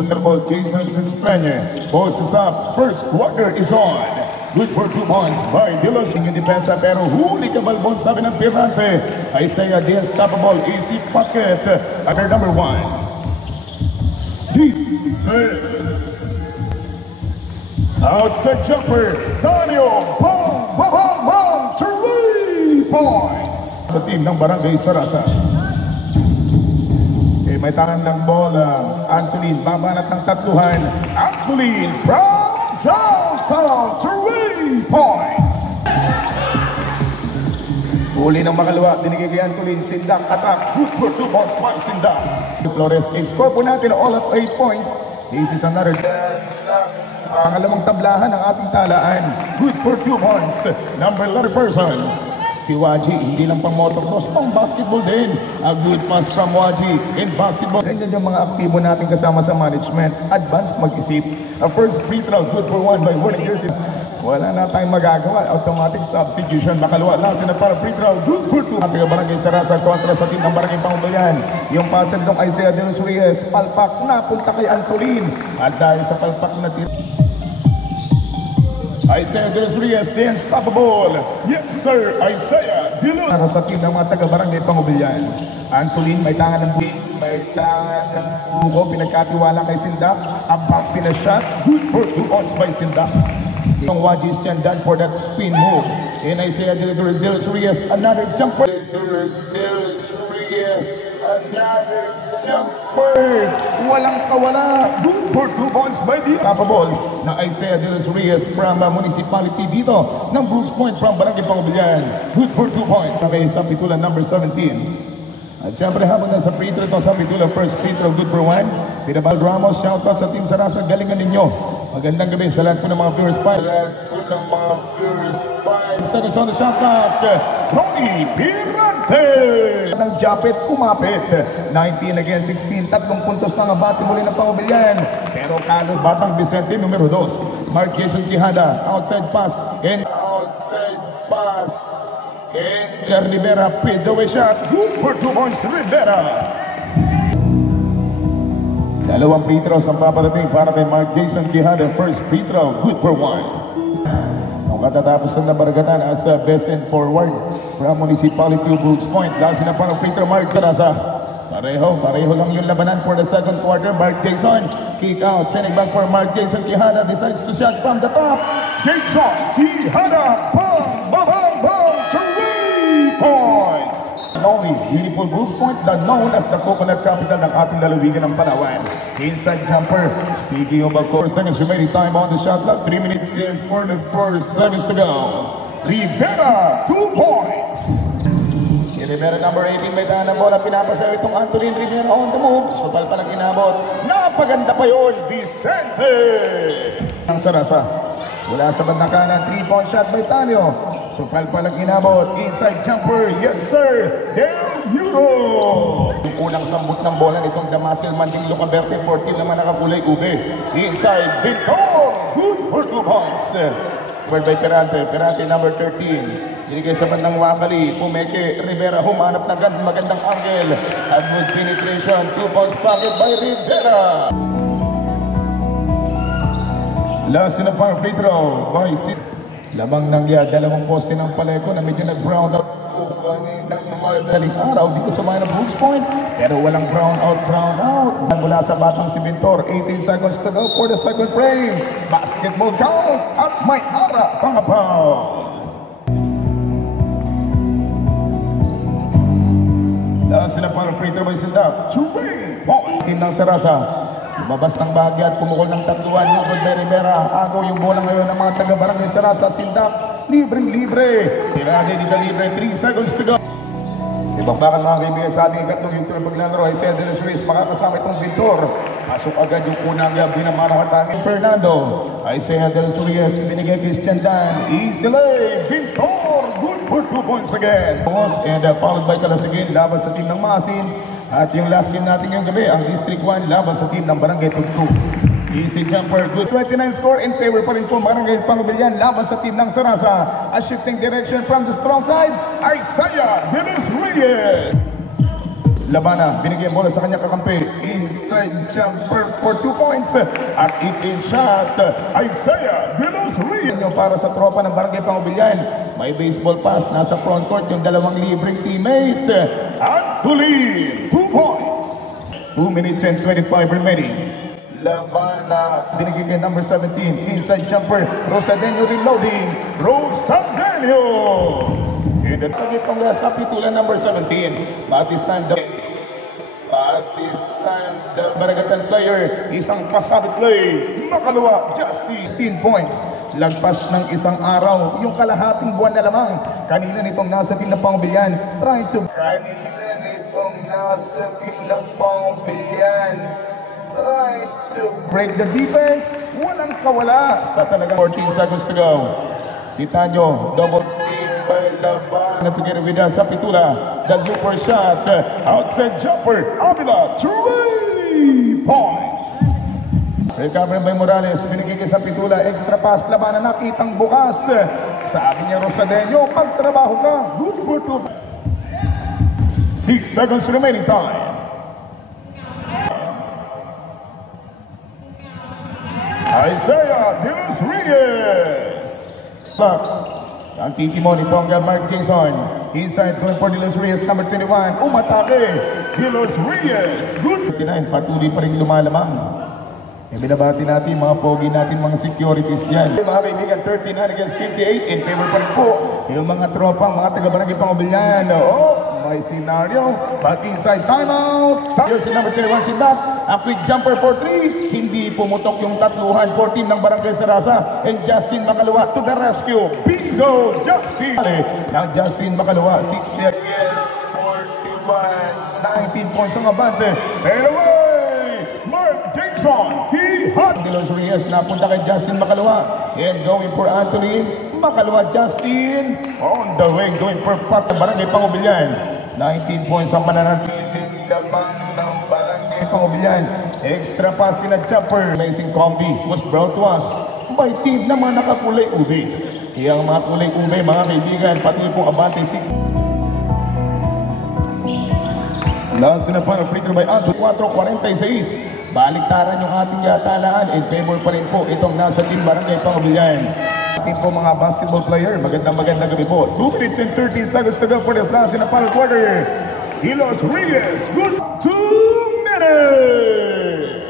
Honorable Jason España poses up. First quarter is on. Good for 2 points by Dilos. Yung depensa pero huli ka balbon sabi ng Pirante. Isaiah the Unstoppable, easy pocket. Under number 1. Defense. Outside jumper, Daniel Bong, 3 points. Sa team ng Barangay Sarasa. May tangan ng bola, Antolin, babanat ng tatluhan. Antolin from downtown, 3 points. Huli ng makalawa, dinigay kay Antolin, Sindak attack, good for 2 points by Sindak. Flores, score po natin all at 8 points. This is another pangalawang tablahan ng ating talaan. Good for 2 points. Number 11 person. Si Waji, hindi lang pang motocross, pang basketball din. A good pass from Waji in basketball. Ganyan yung mga aktibo natin kasama sa management. Advance mag-isip. A first free throw, good for 1 by Warren Jersey. Wala na tayong magagawa. Automatic substitution. Makalawa lang sila para free throw. Good for 2. Ang Barangay Sarasa kontra sa team ng Barangay Pangubayan. Yung passer ng Isaiah de los Reyes. Palpak napunta kay Antolin. At dahil sa palpak na tira. Isaiah de los Reyes, the Unstoppable. Yes sir, Isaiah de los Reyes. Sa team ng mga taga-Barangay Pangubayan. Antolin, may tangan ng buwing. May tangan ng buko. Pinagkatiwala kay Sindak. Abang pinashot. Good for 2 points by Sindak. Yung Waji is done for that spin move. And Isaiah de los Reyes, another jumper. Another jumper. Walang kawala. Good for 2 points by the capable na Isaiah de los Reyes from municipality dito ng Brooks Point from Barangay Pangubayan. Good for 2 points. Okay, sa pitulan number 17. At syempre habang nasa free throw ito sa pitulan, first free throw, good for 1. Pinabal Ramos, shoutout sa Team Sarasa, galingan ninyo. Magandang gabi sa lahat po ng mga viewers pa. Seconds on the shot clock. Ronnie Pirante. Ng Japet kumapit. 19 against 16. 3 puntos na abati muli ng Pangubayan. Pero Carlos Batang Vicente, numero 2. Mark Jason Quijada. Outside pass. And outside pass. And Rivera paid the way shot. Good for 2 points, Rivera. Dalawang free throws ang paparating para kay Mark Jason Quijada. First free throw, good for 1. Ang katatapos na nabaragatan as best end forward from Municipality of Brooks Point. Last na parang free throw, Mark Sarasa. Pareho lang yung labanan for the second quarter. Mark Jason, kick out, sending back for Mark Jason Quijada. Decides to shot from the top. Jason Quijada, bang, 3 points. Only beautiful Brooks Point, known as the coconut capital ng ating lalawigan ng Palawan. Inside jumper. Speaking of 4 seconds remaining time on the shot clock, 3 minutes and 44 seconds to go. Rivera, 2 points. Rivera number 18, may tahan ng bola. Pinapasayo itong Antolin Rivera on the move. Supal palang inabot. Napaganda pa yun, Vicente. Ang Sarasa. Wala sa bandang kanan, 3-point shot by Tanyo. Supal palang inabot. Inside jumper, yes sir. Del Euro. Yung unang sambut ng bola nitong Damasil Manding Lucaberte, 14 naman nakakulay ube. Inside, Victor. Good for 2 points. Scored by Pirante. Pirante number 13. Binigay sa bandang Wakali. Pumeke. Rivera humanap na magandang angle. At good penetration. 2 points pocket by Rivera. Last in a par free throw by 6. Labang ng dalawang poste ng Paleco na medyo nag-brown out. Daling araw dito sa bayan ng Brooks Point. Pero walang brown out. Mula sa batang si Bintor. 18 seconds to go for the second frame. Basketball count at may ara pangapaw. Last na parang free throw by Sindak. 2 points. Team ng Sarasa. Lumabas ng bahagya at pumukol ng tatluan. Nukod by Rivera. Agaw yung bola ngayon ng mga taga-Barangay Sarasa. Sindak. Libre. Tirade di libre. 3 seconds to go. Ibang-bakan mga kaibigan sa ating ikatlong yung tulang paglalaro ay Isaiah de los Reyes. Makakasama itong Bintor. Pasok agad yung unang binamarahatangin Fernando. Isaiah de los Reyes. Binigay Christian Dan. Easily. Bintor. Good for 2 points again. And followed by Kalasigin. Laban sa team ng Masin. At yung last game natin yung gabi, ang District 1 laban sa team ng Barangay Tugtog. Easy jumper, good 29 score in favor pa rin po Barangay Pangubayan laban sa team ng Sarasa. A shifting direction from the strong side, Isaiah de los Reyes. Labana, binigyan bola sa kanyang kakampi. Inside jumper for 2 points. At 18 shot, Isaiah De Los Rios. Para sa tropa ng Barangay Pangubilyan. May baseball pass, nasa front court yung dalawang libreng teammate. At Tulin, 2 points. 2 minutes and 25 remaining. Labana, binigyan niya number 17. Inside jumper, Rosadenio reloading. Rosadenio! And at sa gitong sa pitulan number 17. Batistan, the Baragatan player, isang pasabit play. Makalawa, Justin, 16 points. Lagpas ng isang araw, yung kalahating buwan na lamang. Kanina nitong nasa team ng Pangubilyan. Try to break the defense. Walang kawala sa talagang 14 seconds to go. Si Tanyo, double Labana together with us sa pitula. The looper shot, outside jumper, Avila, 3 points. Recovery by Morales, binigay sa pitula, extra pass, Labana nakitang bukas. Sabi niya Rosadenio, pagtrabaho ka, good for 2. 6 seconds remaining time. Isaiah De Los Rios. Ang titimo ni Ponga Mark Jason. Inside going for De Los Rios, number 21. Umatake. De Los Rios. Good. 39, patuloy pa rin lumalamang. Binabati natin mga pogi natin, mga securities dyan. Mga kaibigan, 39 against 58. In favor pa rin po yung mga tropang, mga taga-Barangay Pangubilyan. Oh, may scenario. Back inside, timeout. Here's si number 31, si Doc. A quick jumper for 3. Hindi pumutok yung tatluhan. 14 ng Barangay Sarasa. And Justin Makalawa to the rescue. Bingo! Justin! Ang Justin Makalawa, 60 against 41. 19 points ang abante. And away! Mark Jason! He had De Los Rios napunta kay Justin Makalawa. And going for Anthony Makalawa. Justin on the way. Going for Pat ng Barangay Pangubilyan. 19 points ang mananatiling lamang ng Barangay Pangubilyan. Extra pass in a jumper. Amazing combi was brought to us by team na mga nakakulay ube. Kaya ang mga kulay ube, mga kaibigan, pati po abante 6. Last na pa ng free throw by Anthony. 4:46. Baliktaran yung ating yatalaan. In favor pa rin po itong nasa team Barangay Pangubilyan. Ating po mga basketball player, magandang gabi po. 2 minutes and 30 seconds to go for this last in the final quarter. De Los Rios, good 2 minutes!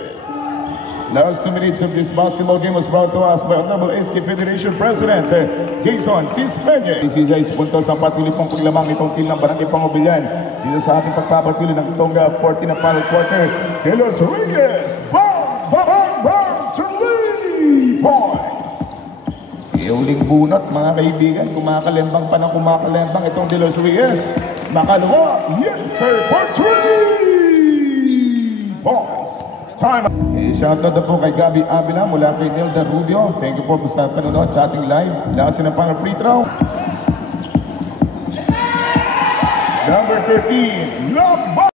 Last 2 minutes of this basketball game was brought to us by Honorable SK Federation President Jason Cispeña. Isisay puntos ang patuloy pong paglamang nitong team ng Barangay Pangubilyan. Dito sa ating pagpapatuloy ng Tonga 14 na final quarter. De Los Rios, bang, 3 points! Iuling bunot mga kaibigan, kumakalembang pa ng kumakalembang itong De Los Rios. Makalawa, yes sir, for 3 points! Time. Shoutout na po kay Gabi Avila mula kay Nelda Rubio. Thank you po sa panonood sa ating live. Lakas na pang free throw. Number 13, Labana.